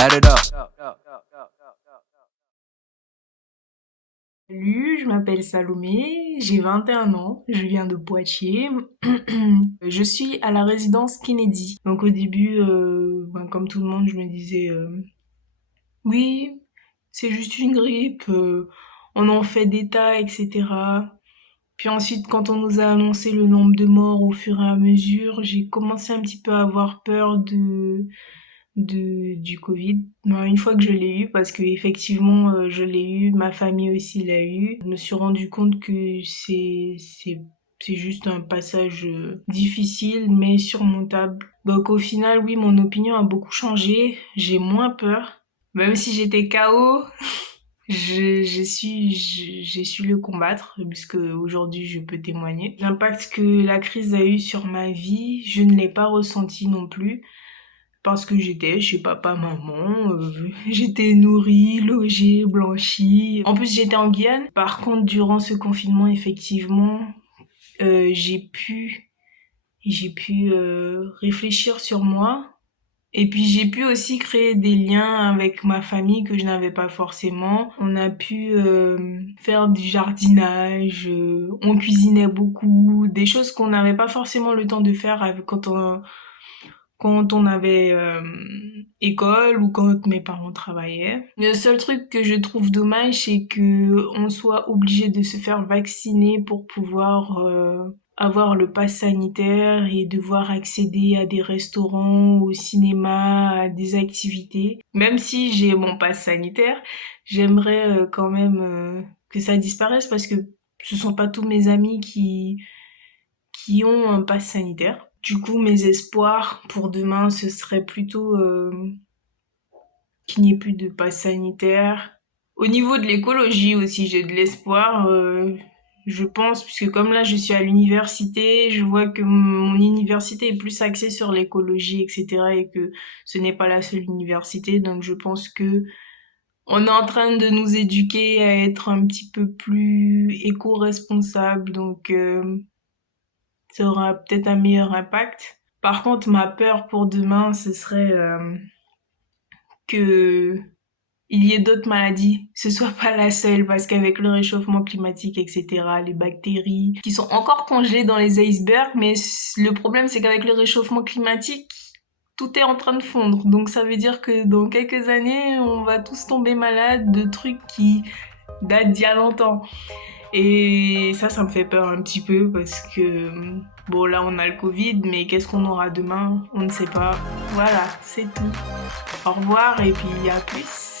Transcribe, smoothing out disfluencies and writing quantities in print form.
Add it up. Salut, je m'appelle Salomé, j'ai 21 ans, je viens de Poitiers. Je suis à la résidence Kennedy. Donc au début, comme tout le monde, je me disais oui, c'est juste une grippe, on en fait des tas, etc. Puis ensuite, quand on nous a annoncé le nombre de morts au fur et à mesure, j'ai commencé un petit peu à avoir peur du Covid. Ben, une fois que je l'ai eu, parce que effectivement je l'ai eu, ma famille aussi l'a eu, je me suis rendu compte que c'est juste un passage difficile mais surmontable. Donc au final, oui, mon opinion a beaucoup changé. J'ai moins peur. Même si j'étais KO, j'ai su le combattre, puisque aujourd'hui je peux témoigner. L'impact que la crise a eu sur ma vie, je ne l'ai pas ressenti non plus parce que j'étais chez papa, maman, j'étais nourrie, logée, blanchie. En plus, j'étais en Guyane. Par contre, durant ce confinement, effectivement, j'ai pu réfléchir sur moi. Et puis j'ai pu aussi créer des liens avec ma famille que je n'avais pas forcément. On a pu faire du jardinage, on cuisinait beaucoup, des choses qu'on n'avait pas forcément le temps de faire quand on avait école ou quand mes parents travaillaient. Le seul truc que je trouve dommage, c'est que on soit obligé de se faire vacciner pour pouvoir avoir le pass sanitaire et devoir accéder à des restaurants, au cinéma, à des activités. Même si j'ai mon pass sanitaire, j'aimerais quand même que ça disparaisse parce que ce sont pas tous mes amis qui ont un pass sanitaire. Du coup, mes espoirs pour demain, ce serait plutôt qu'il n'y ait plus de pass sanitaire. Au niveau de l'écologie aussi, j'ai de l'espoir. Je pense, puisque comme là je suis à l'université, je vois que mon université est plus axée sur l'écologie, etc. et que ce n'est pas la seule université. Donc je pense que on est en train de nous éduquer à être un petit peu plus éco-responsable. Donc ça aura peut-être un meilleur impact. Par contre, ma peur pour demain, ce serait que il y ait d'autres maladies, ce soit pas la seule, parce qu'avec le réchauffement climatique, etc., les bactéries qui sont encore congelées dans les icebergs, mais le problème c'est qu'avec le réchauffement climatique, tout est en train de fondre. Donc ça veut dire que dans quelques années, on va tous tomber malades de trucs qui datent d'il y a longtemps. Et ça me fait peur un petit peu parce que, bon, là, on a le Covid, mais qu'est-ce qu'on aura demain? On ne sait pas. Voilà, c'est tout. Au revoir et puis à plus.